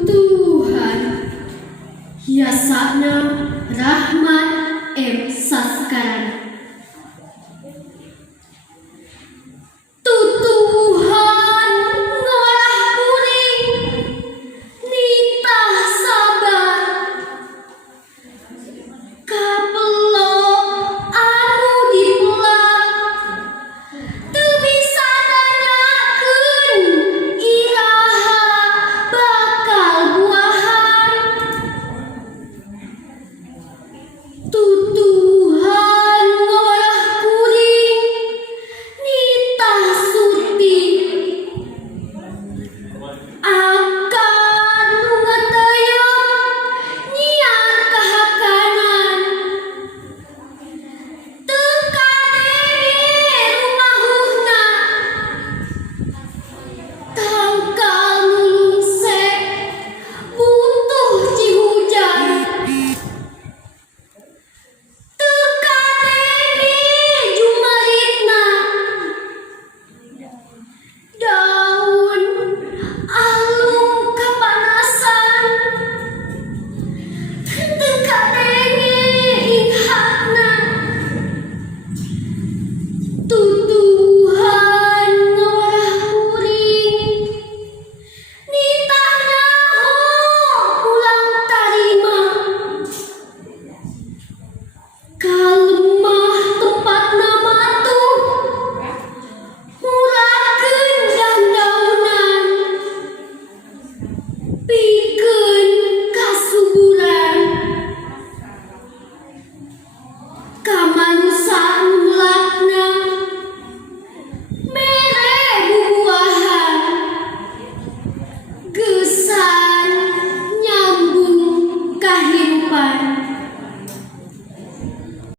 Tutuwuhan Yasakna Rahmat Karana. Tutuwuhan ngawarah kuring nitah sabar kapelo anu dipelak teu bisa nanakeun iraha bakal buahan. Tutuwuhan ngawarah kuring nitah suti akan ngateuyeum nyiar kahakanan teu kadenge rumahuhna tangkal nulungse butuh cihujan teu kadenge jumaritna daun alung kapanasan teu kadenge inghatna. Tutuwuhan ngawarah kuring nitah nyaho pulang tarima kalemah tempatna matuh murahkeun dandaunan pikeun kasuburan kamansa mulakna mere bubuahan gesan nyambung kahirupan.